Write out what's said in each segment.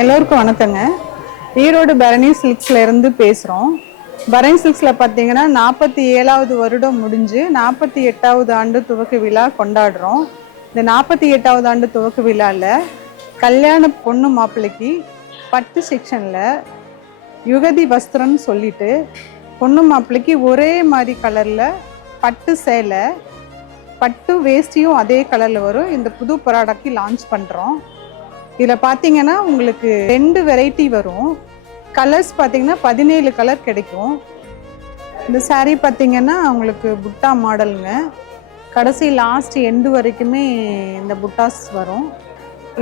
எல்லோருக்கும் வணக்கங்க. ஈரோடு பரணி சில்க்ஸ்ல இருந்து பேசுகிறோம். பரணி சில்க்ஸில் பார்த்தீங்கன்னா 47வது வருடம் முடிஞ்சு 48வது ஆண்டு துவக்க விழா கொண்டாடுறோம். இந்த 48வது ஆண்டு துவக்க விழாவில் கல்யாண பொண்ணு மாப்பிள்ளைக்கு பட்டு செக்ஷனில் யுகதி வஸ்திரம்னு சொல்லிட்டு பொண்ணு மாப்பிள்ளைக்கு ஒரே மாதிரி கலரில் பட்டு சேலை, பட்டு வேஷ்டியும் அதே கலரில் வரும். இந்த புது ப்ராடக்ட் லான்ச் பண்ணுறோம். இதில் பார்த்தீங்கன்னா உங்களுக்கு 2 வெரைட்டி வரும். கலர்ஸ் பார்த்தீங்கன்னா 17 கலர் கிடைக்கும். இந்த சாரீ பார்த்தீங்கன்னா உங்களுக்கு புட்டா மாடலுங்க. கடைசி லாஸ்ட் எண்டு வரைக்குமே இந்த புட்டாஸ் வரும்.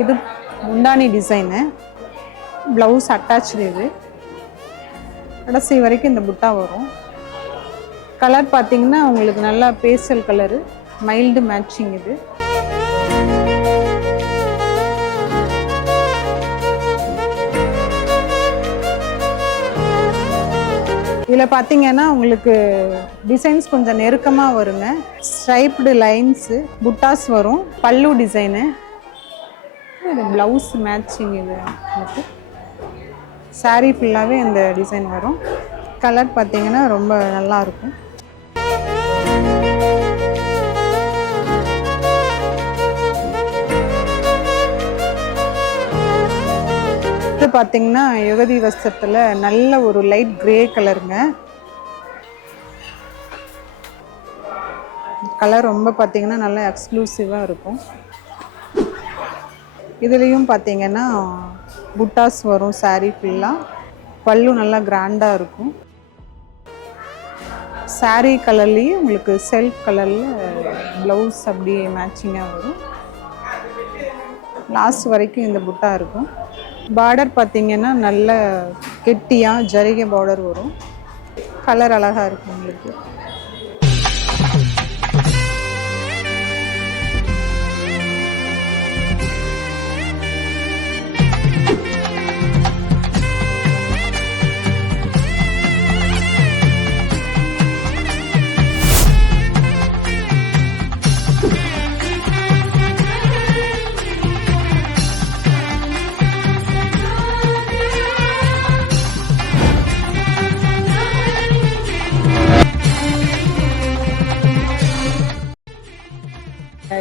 இது முந்தானி டிசைனு, ப்ளவுஸ் அட்டாச்சு. இது கடைசி வரைக்கும் இந்த புட்டா வரும். கலர் பார்த்தீங்கன்னா உங்களுக்கு நல்லா பேஸ்டல் கலரு, மைல்டு மேட்சிங். இது இதில் பார்த்தீங்கன்னா உங்களுக்கு டிசைன்ஸ் கொஞ்சம் நெருக்கமாக வருங்க. ஸ்ட்ரைப்டு லைன்ஸு புட்டாஸ் வரும். பல்லு டிசைனு, இது ப்ளவுஸ் மேட்சிங். இது உங்களுக்கு சாரீ ஃபுல்லாகவே இந்த டிசைன் வரும். கலர் பார்த்தீங்கன்னா ரொம்ப நல்லாயிருக்கும். இது பார்த்தீங்கன்னா யுகதி வஸ்திரத்தில் நல்ல ஒரு லைட் கிரே கலருங்க. கலர் ரொம்ப பார்த்தீங்கன்னா நல்லா எக்ஸ்க்ளூசிவாக இருக்கும். இதுலேயும் பார்த்தீங்கன்னா புட்டாஸ் வரும். சாரீ ஃபுல்லாக பல்லு நல்லா கிராண்டாக இருக்கும். சாரீ கலர்லேயே உங்களுக்கு செல்ஃப் கலரில் ப்ளவுஸ் அப்படியே மேட்சிங்காக வரும். லாஸ்ட் வரைக்கும் இந்த புட்டா இருக்கும். பார்டர் பார்த்தீங்கன்னா நல்ல கெட்டியாக ஜரிகை பார்டர் வரும். கலர் அழகாக இருக்கும் உங்களுக்கு.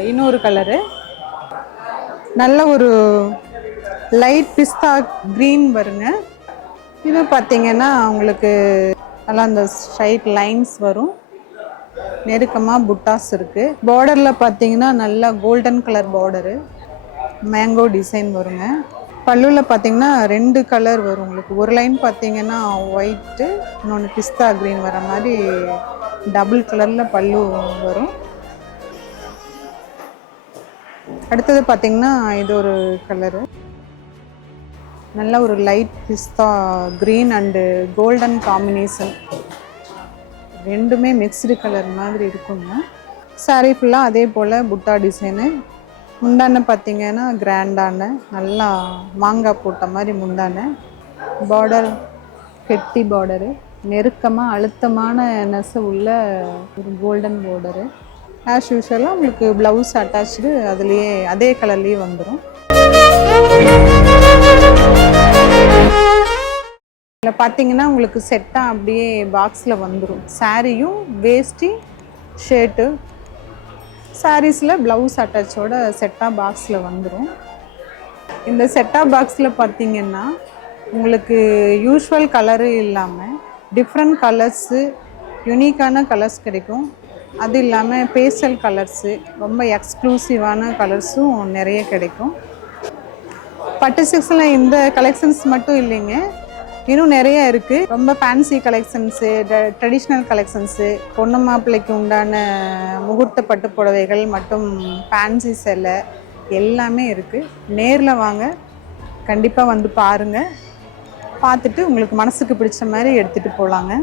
இன்னொரு கலரு நல்ல ஒரு லைட் பிஸ்தா கிரீன் வருங்க. இது பார்த்தீங்கன்னா உங்களுக்கு நல்லா அந்த ஸ்ட்ரைட் லைன்ஸ் வரும். நெருக்கமாக புட்டாஸ் இருக்குது. பார்டரில் பார்த்தீங்கன்னா நல்லா golden colour border, mango design வருங்க. பல்லுவில் பார்த்தீங்கன்னா 2 கலர் வரும் உங்களுக்கு. ஒரு லைன் பார்த்தீங்கன்னா ஒயிட்டு, இன்னொன்று பிஸ்தா கிரீன் வர மாதிரி டபுள் கலரில் பல்லு வரும். அடுத்தது பார்த்தீங்கன்னா இது ஒரு கலரு, நல்ல ஒரு லைட் பிஸ்தா க்ரீன் அண்டு கோல்டன் காம்பினேஷன். ரெண்டுமே மிக்ஸ்டு கலர் மாதிரி இருக்குங்க. சாரீ ஃபுல்லாக அதே போல் புட்டா டிசைனு. முந்தானை பார்த்தீங்கன்னா கிராண்டான நல்லா மாங்காய் போட்ட மாதிரி முந்தானை. பார்டர் கெட்டி பார்டரு, நெருக்கமாக அழுத்தமான நெசவு உள்ள ஒரு கோல்டன் பார்டரு. ஆஸ் யூஷுவலாக உங்களுக்கு ப்ளவுஸ் அட்டாச்சு அதுலேயே அதே கலர்லேயே வந்துடும். இதில் பார்த்தீங்கன்னா உங்களுக்கு செட்டாக அப்படியே பாக்ஸில் வந்துடும். சாரியும் வேஷ்டி ஷர்ட்டு, சாரீஸில் ப்ளவுஸ் அட்டாச்சோட செட்டாக பாக்ஸில் வந்துடும். இந்த செட்டாக பாக்ஸில் பார்த்தீங்கன்னா உங்களுக்கு யூஷுவல் கலரு இல்லாமல் டிஃப்ரெண்ட் கலர்ஸு, யூனிக்கான கலர்ஸ் கிடைக்கும். அது இல்லாமல் பேஸ்டல் கலர்ஸு, ரொம்ப எக்ஸ்க்ளூசிவான கலர்ஸும் நிறைய கிடைக்கும். பட்டு சிக்ஸில் இந்த கலெக்ஷன்ஸ் மட்டும் இல்லைங்க, இன்னும் நிறைய இருக்குது. ரொம்ப ஃபேன்சி கலெக்ஷன்ஸு, ட்ரெடிஷ்னல் கலெக்ஷன்ஸு, பொண்ணு மாப்பிள்ளைக்கு உண்டான முகூர்த்த பட்டு புடவைகள் மற்றும் ஃபேன்சி சேலை எல்லாமே இருக்குது. நேரில் வாங்க, கண்டிப்பாக வந்து பாருங்கள். பார்த்துட்டு உங்களுக்கு மனசுக்கு பிடிச்ச மாதிரி எடுத்துகிட்டு போகலாங்க.